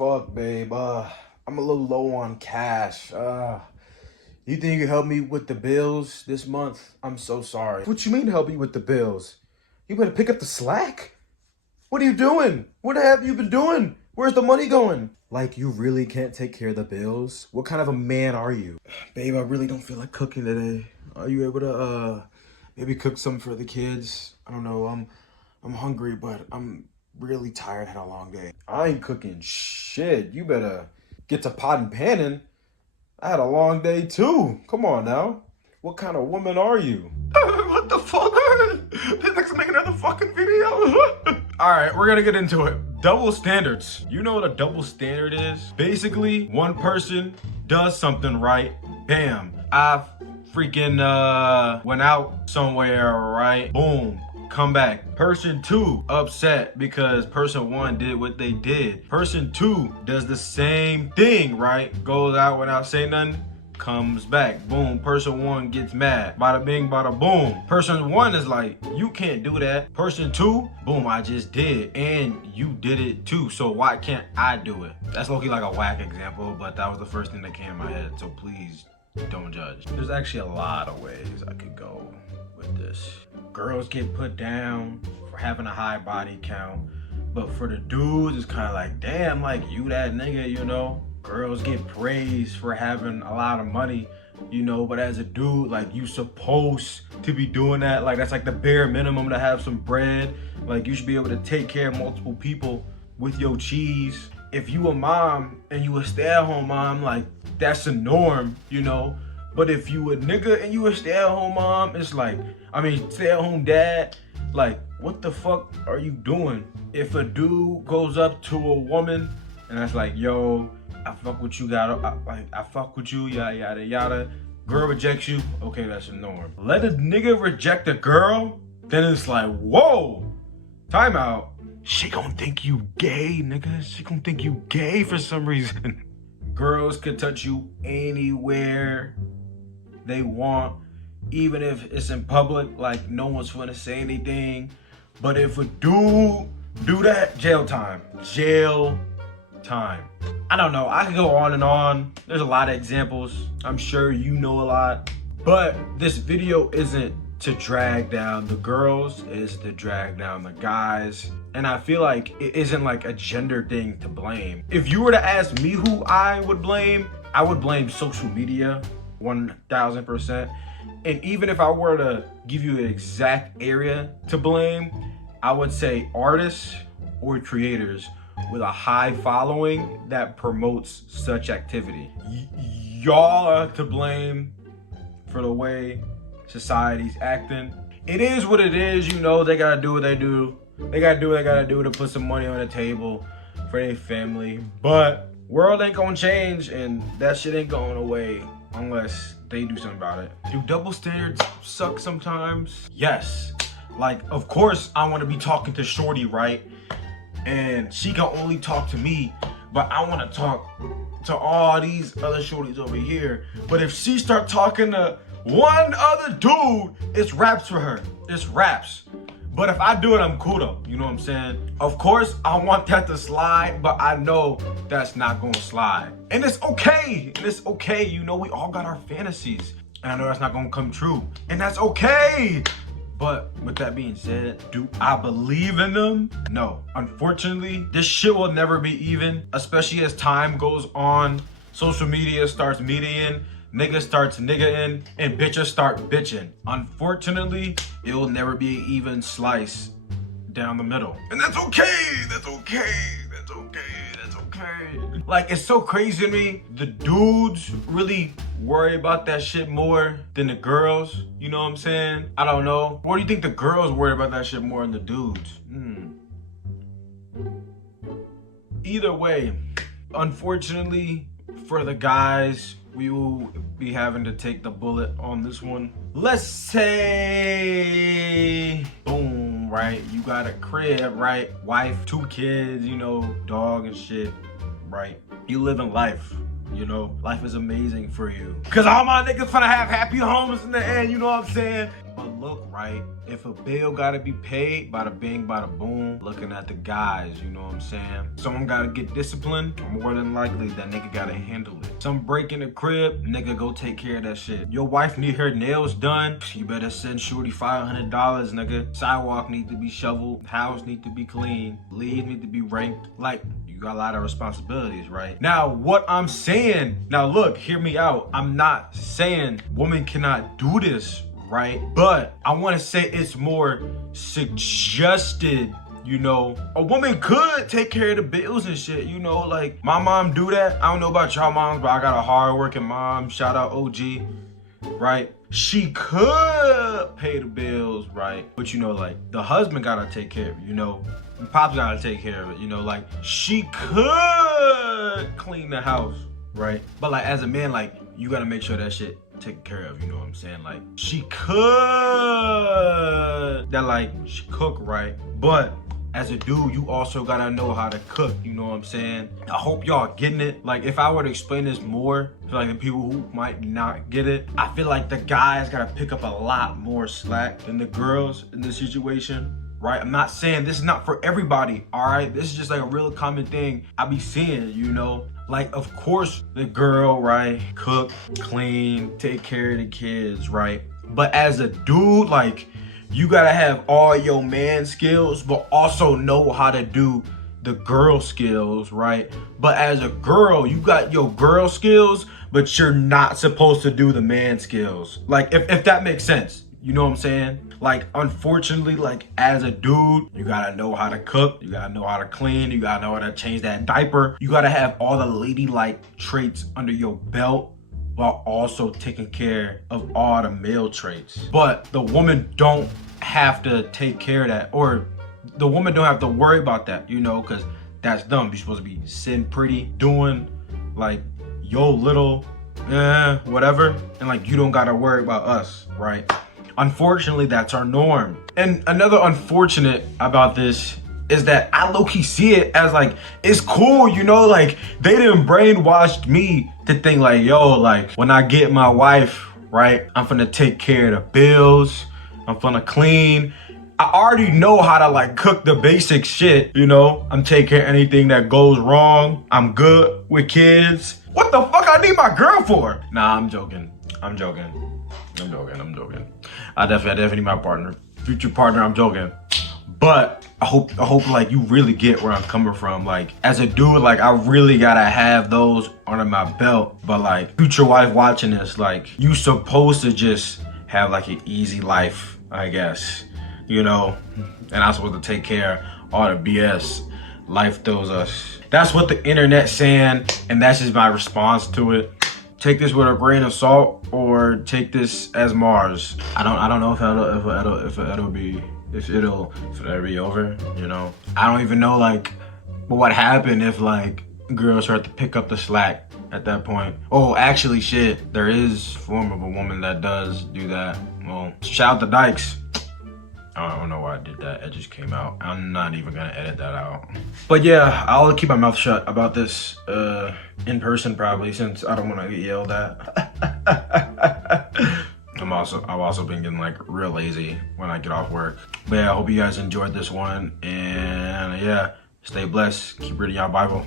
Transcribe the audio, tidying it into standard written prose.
fuck, babe. I'm a little low on cash. You think you can help me with the bills this month? I'm so sorry. What you mean help you with the bills? You better pick up the slack? What are you doing? What have you been doing? Where's the money going? Like, you really can't take care of the bills? What kind of a man are you? Babe, I really don't feel like cooking today. Are you able to, maybe cook something for the kids? I don't know, I'm hungry, but I'm really tired, had a long day. I ain't cooking shit. You better get to pot and panning. I had a long day too. Come on now. What kind of woman are you? What the fuck? This nigga's making another fucking video. Alright, we're gonna get into it. Double standards. You know what a double standard is? Basically, one person does something right. Bam. I freaking went out somewhere, right? Boom. Come back. Person 2 upset because person 1 did what they did. Person 2 does the same thing, right? Goes out without saying nothing, comes back. Boom. Person 1 gets mad. Bada bing, bada boom. Person 1 is like, you can't do that. Person 2, boom, I just did. And you did it too. So why can't I do it? That's low-key like a whack example, but that was the first thing that came in my head. So please don't judge. There's actually a lot of ways I could go with this. Girls get put down for having a high body count, but for the dudes, it's kind of like, damn, like, you that nigga, you know? Girls get praised for having a lot of money, you know, but as a dude, like, you supposed to be doing that. Like, that's like the bare minimum to have some bread. Like, you should be able to take care of multiple people with your cheese. If you a mom and you a stay-at-home mom, like, that's the norm, you know? But if you a nigga and you a stay-at-home mom, it's like, I mean, stay-at-home dad, like, what the fuck are you doing? If a dude goes up to a woman and that's like, yo, I fuck with you, I fuck with you, yada, yada, yada. Girl rejects you, okay, that's the norm. Let a nigga reject a girl, then it's like, whoa, time out. She gonna think you gay, nigga. She gonna think you gay for some reason. Girls could touch you anywhere they want, even if it's in public, like no one's gonna say anything. But if a dude do that, jail time. Jail time. I don't know, I could go on and on. There's a lot of examples. I'm sure you know a lot. But this video isn't to drag down the girls, it's to drag down the guys. And I feel like it isn't like a gender thing to blame. If you were to ask me who I would blame social media, 1000%. And even if I were to give you an exact area to blame, I would say artists or creators with a high following that promotes such activity. Y'all are to blame for the way society's acting. It is what it is, you know, they gotta do what they do. They gotta do what they gotta do to put some money on the table for their family. But world ain't gonna change and that shit ain't going away unless they do something about it. Do double standards suck sometimes? Yes. Like, of course I wanna be talking to shorty, right? And she can only talk to me, but I wanna talk to all these other shorties over here. But if she start talking to one other dude, it's raps for her. It's raps. But if I do it, I'm cool though. You know what I'm saying? Of course, I want that to slide, but I know that's not gonna slide. And it's okay. And it's okay. You know, we all got our fantasies. And I know that's not gonna come true. And that's okay. But with that being said, do I believe in them? No. Unfortunately, this shit will never be even, especially as time goes on. Social media starts mediaing, niggas starts niggaing, and bitches start bitching. Unfortunately, it will never be an even slice down the middle. And that's okay, that's okay, that's okay, that's okay. Like, it's so crazy to me, the dudes really worry about that shit more than the girls, you know what I'm saying? I don't know. Or do you think the girls worry about that shit more than the dudes? Either way, unfortunately, for the guys, we will be having to take the bullet on this one. Let's say, boom, right? You got a crib, right? Wife, 2 kids, you know, dog and shit, right? You living life. You know, life is amazing for you. Cause all my niggas finna have happy homes in the end, you know what I'm saying? But look, right, if a bill gotta be paid, bada bing, bada boom, looking at the guys, you know what I'm saying? Someone gotta get disciplined, more than likely that nigga gotta handle it. Some break in the crib, nigga go take care of that shit. Your wife need her nails done, you better send shorty $500, nigga. Sidewalk need to be shoveled, house need to be clean, leaves need to be raked. Like, you got a lot of responsibilities, right? Now, what I'm saying, now look, hear me out. I'm not saying women cannot do this, right? But I want to say it's more suggested, you know. A woman could take care of the bills and shit, you know, like my mom do that. I don't know about y'all moms, but I got a hard-working mom. Shout out OG, right? She could pay the bills, right? But you know, like the husband gotta take care of it, you know. And Pops gotta take care of it, you know. Like she could clean the house, right? But like as a man, like you gotta make sure that shit taken care of, you know what I'm saying? Like she could that like she cook, right? But as a dude, you also gotta know how to cook, you know what I'm saying? I hope y'all getting it. Like if I were to explain this more to like the people who might not get it, I feel like the guys gotta pick up a lot more slack than the girls in this situation, right? I'm not saying this is not for everybody, all right? This is just like a real common thing I be seeing, you know? Like, of course, the girl, right, cook, clean, take care of the kids, right? But as a dude, like, you gotta have all your man skills, but also know how to do the girl skills, right? But as a girl, you got your girl skills, but you're not supposed to do the man skills. Like, if that makes sense. You know what I'm saying? Like, unfortunately, like, as a dude, you gotta know how to cook, you gotta know how to clean, you gotta know how to change that diaper. You gotta have all the ladylike traits under your belt while also taking care of all the male traits. But the woman don't have to take care of that, or the woman don't have to worry about that, you know, because that's dumb. You're supposed to be sitting pretty, doing, like, yo little, whatever, and, like, you don't gotta worry about us, right? Unfortunately, that's our norm. And another unfortunate about this is that I low-key see it as like, it's cool, you know, like they done brainwashed me to think like, yo, like when I get my wife, right, I'm finna take care of the bills, I'm finna clean. I already know how to like cook the basic shit, you know, I'm taking care of anything that goes wrong. I'm good with kids. What the fuck I need my girl for? Nah, I'm joking. I'm joking. I definitely need my partner, future partner. I'm joking, but I hope like you really get where I'm coming from. Like as a dude, like I really gotta have those under my belt. But like future wife watching this, like you supposed to just have like an easy life, I guess, you know, and I'm supposed to take care of all the BS life throws us. That's what the internet's saying, and that's just my response to it. Take this with a grain of salt, or take this as Mars. I don't know if it'll ever be over, you know. I don't even know like what happened if like girls start to pick up the slack at that point. Oh, actually shit, there is form of a woman that does do that. Well, shout out to Dykes. I don't know why I did that. It just came out. I'm not even gonna edit that out. But yeah, I'll keep my mouth shut about this in person probably, since I don't want to get yelled at. I've also been getting like real lazy when I get off work. But yeah, I hope you guys enjoyed this one, and yeah, stay blessed. Keep reading y'all Bible.